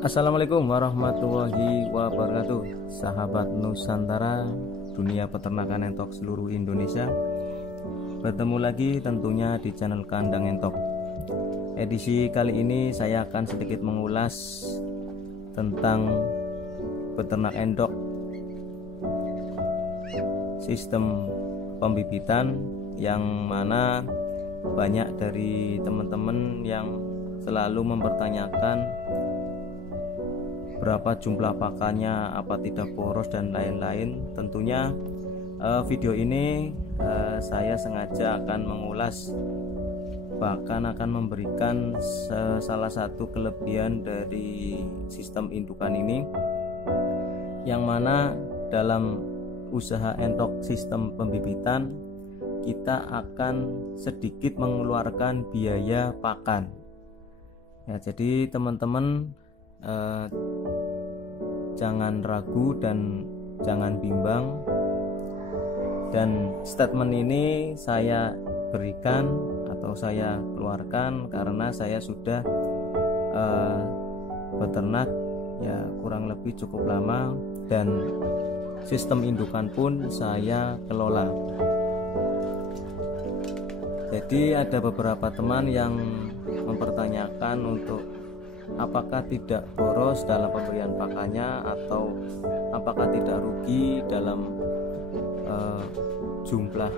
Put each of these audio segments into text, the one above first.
Assalamualaikum warahmatullahi wabarakatuh, sahabat Nusantara, dunia peternakan entok seluruh Indonesia. Bertemu lagi tentunya di channel Kandang Entok. Edisi kali ini saya akan sedikit mengulas tentang peternak endok, sistem pembibitan, yang mana banyak dari teman-teman yang selalu mempertanyakan berapa jumlah pakannya, apa tidak boros dan lain-lain. Tentunya video ini saya sengaja akan mengulas, bahkan akan memberikan salah satu kelebihan dari sistem indukan ini, yang mana dalam usaha entok sistem pembibitan kita akan sedikit mengeluarkan biaya pakan ya. Jadi teman-teman jangan ragu dan jangan bimbang, dan statement ini saya berikan atau saya keluarkan karena saya sudah beternak ya kurang lebih cukup lama, dan sistem indukan pun saya kelola. Jadi ada beberapa teman yang mempertanyakan untuk apakah tidak boros dalam pemberian pakannya, atau apakah tidak rugi dalam jumlah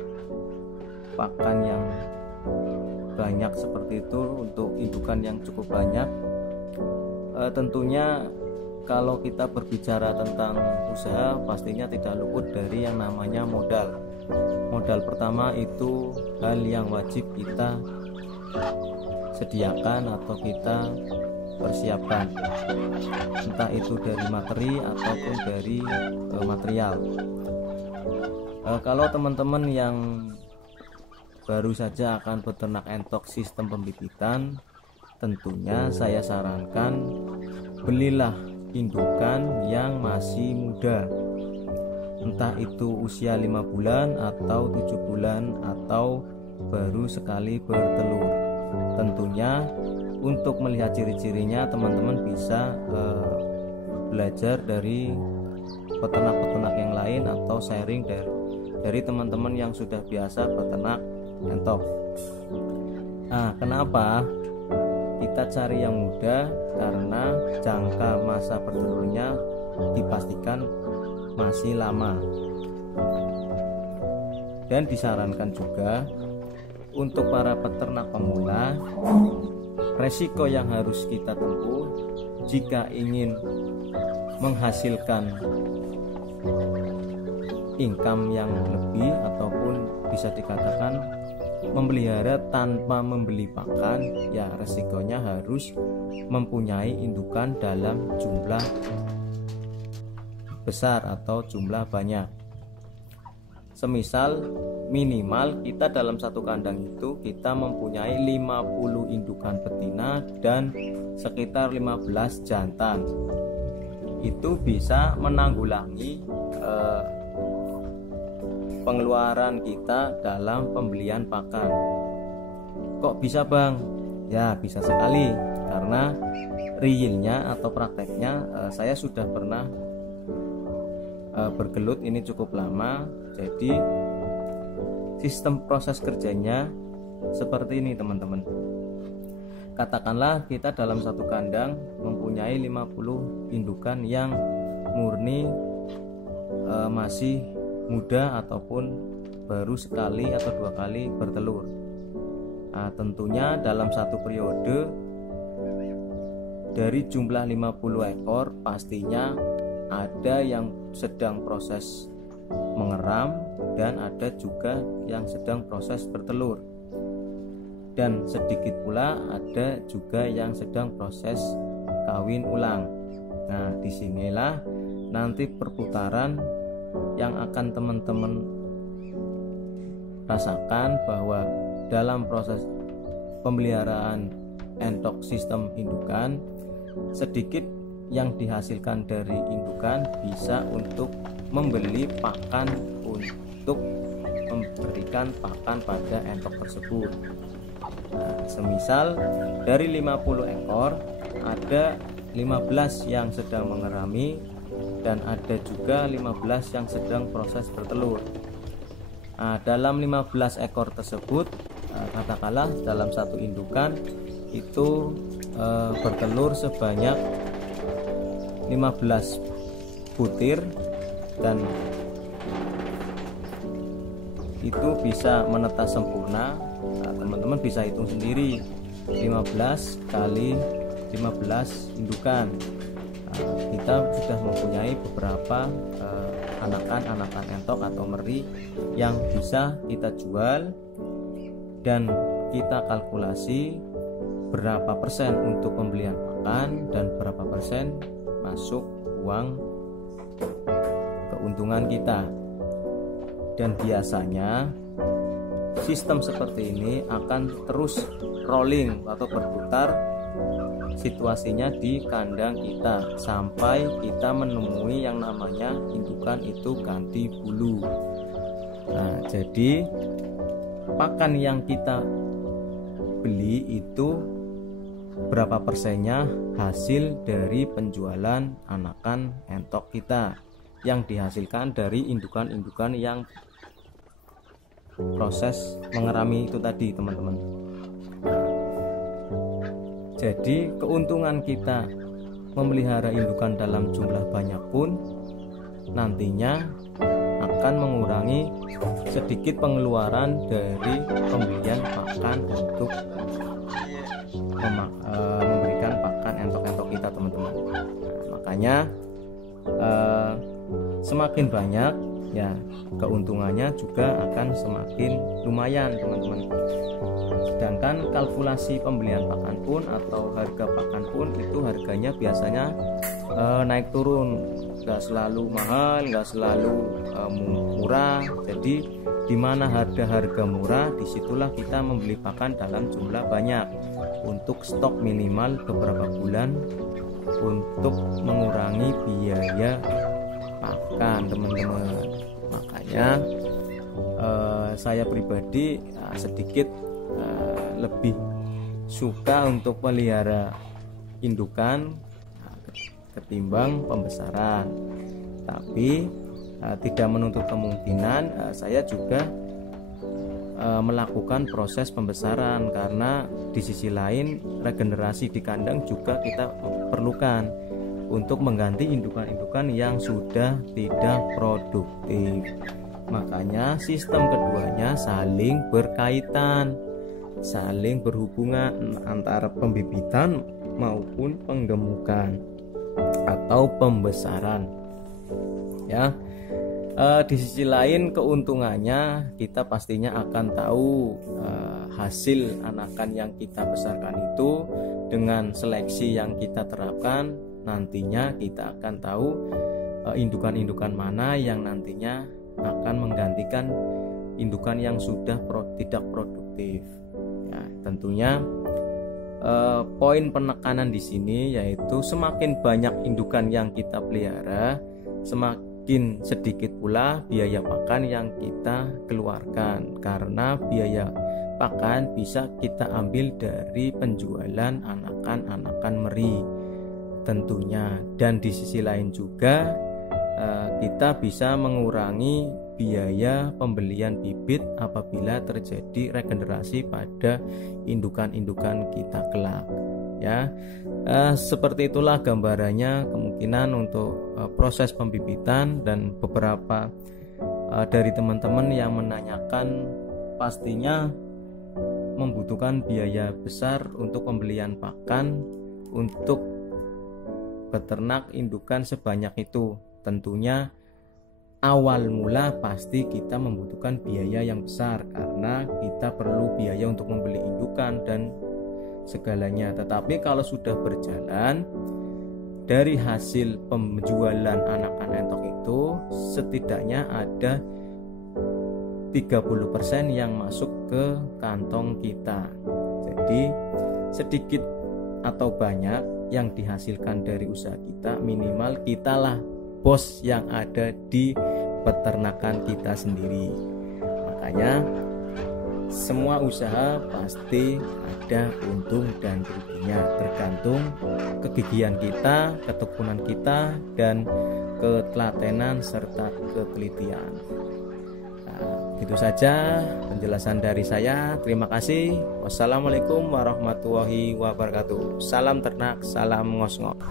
pakan yang banyak seperti itu untuk indukan yang cukup banyak. Tentunya kalau kita berbicara tentang usaha, pastinya tidak luput dari yang namanya modal. Modal pertama itu hal yang wajib kita sediakan atau kita persiapkan, entah itu dari materi ataupun dari material. Kalau teman-teman yang baru saja akan beternak entok sistem pembibitan, tentunya saya sarankan belilah indukan yang masih muda, entah itu usia 5 bulan atau 7 bulan atau baru sekali bertelur. Tentunya untuk melihat ciri-cirinya teman-teman bisa belajar dari peternak-peternak yang lain atau sharing dari teman-teman yang sudah biasa beternak entok. Nah, kenapa kita cari yang muda? Karena jangka masa bertelurnya dipastikan masih lama, dan disarankan juga untuk para peternak pemula, resiko yang harus kita tempuh jika ingin menghasilkan income yang lebih, ataupun bisa dikatakan memelihara tanpa membeli pakan, ya resikonya harus mempunyai indukan dalam jumlah besar atau jumlah banyak. Semisal minimal kita dalam satu kandang itu kita mempunyai 50 indukan betina dan sekitar 15 jantan. Itu bisa menanggulangi pengeluaran kita dalam pembelian pakan. Kok bisa bang? Ya bisa sekali, karena realnya atau prakteknya saya sudah pernah bergelut ini cukup lama. Jadi sistem proses kerjanya seperti ini teman-teman. Katakanlah kita dalam satu kandang mempunyai 50 indukan yang murni masih muda ataupun baru sekali atau 2 kali bertelur. Nah, tentunya dalam satu periode dari jumlah 50 ekor pastinya ada yang sedang proses mengeram dan ada juga yang sedang proses bertelur, dan sedikit pula ada juga yang sedang proses kawin ulang. Nah, disinilah nanti perputaran yang akan teman-teman rasakan, bahwa dalam proses pemeliharaan entok sistem indukan, sedikit yang dihasilkan dari indukan bisa untuk membeli pakan untuk memberikan pakan pada entok tersebut. Nah, semisal dari 50 ekor ada 15 yang sedang mengerami dan ada juga 15 yang sedang proses bertelur. Nah, dalam 15 ekor tersebut, katakanlah dalam satu indukan itu bertelur sebanyak 15 butir dan itu bisa menetas sempurna. Nah, teman-teman bisa hitung sendiri 15 kali 15 indukan. Nah, kita sudah mempunyai beberapa anakan entok atau meri yang bisa kita jual dan kita kalkulasi berapa persen untuk pembelian pakan dan berapa persen masuk uang keuntungan kita. Dan biasanya sistem seperti ini akan terus rolling atau berputar situasinya di kandang kita sampai kita menemui yang namanya indukan itu ganti bulu. Nah, jadi pakan yang kita beli itu berapa persennya hasil dari penjualan anakan entok kita yang dihasilkan dari indukan-indukan yang proses mengerami itu tadi, teman-teman. Jadi keuntungan kita memelihara indukan dalam jumlah banyak pun nantinya akan mengurangi sedikit pengeluaran dari pembelian pakan untuk memberikan pakan entok-entok kita, teman-teman. Makanya semakin banyak ya keuntungannya juga akan semakin lumayan, teman-teman. Sedangkan kalkulasi pembelian pakan pun atau harga pakan pun itu harganya biasanya naik turun, nggak selalu mahal, nggak selalu murah. Jadi di mana harga murah, disitulah kita membeli pakan dalam jumlah banyak untuk stok minimal beberapa bulan untuk mengurangi biaya pakan, teman-teman. Makanya saya pribadi sedikit lebih suka untuk pelihara indukan ketimbang pembesaran. Tapi tidak menutup kemungkinan saya juga melakukan proses pembesaran, karena di sisi lain regenerasi di kandang juga kita perlukan untuk mengganti indukan-indukan yang sudah tidak produktif. Makanya sistem keduanya saling berkaitan, saling berhubungan antara pembibitan maupun penggemukan atau pembesaran. Ya, di sisi lain keuntungannya kita pastinya akan tahu hasil anakan yang kita besarkan itu dengan seleksi yang kita terapkan. Nantinya kita akan tahu indukan-indukan mana yang nantinya akan menggantikan indukan yang sudah tidak produktif. Ya, tentunya poin penekanan di sini yaitu semakin banyak indukan yang kita pelihara, semakin sedikit pula biaya pakan yang kita keluarkan, karena biaya pakan bisa kita ambil dari penjualan anakan meri tentunya. Dan di sisi lain juga kita bisa mengurangi biaya pembelian bibit apabila terjadi regenerasi pada indukan-indukan kita kelak. Ya, seperti itulah gambarannya kemungkinan untuk proses pembibitan. Dan beberapa dari teman-teman yang menanyakan pastinya membutuhkan biaya besar untuk pembelian pakan untuk beternak indukan sebanyak itu. Tentunya awal mula pasti kita membutuhkan biaya yang besar karena kita perlu biaya untuk membeli indukan dan segalanya. Tetapi kalau sudah berjalan, dari hasil penjualan anakan entok itu setidaknya ada 30% yang masuk ke kantong kita. Jadi sedikit atau banyak yang dihasilkan dari usaha kita, minimal kitalah bos yang ada di peternakan kita sendiri. Makanya semua usaha pasti ada untung dan ruginya, tergantung kegigihan kita, ketekunan kita, dan ketelatenan serta ketelitian. Nah, itu saja penjelasan dari saya. Terima kasih. Wassalamualaikum warahmatullahi wabarakatuh. Salam ternak, salam ngos-ngos.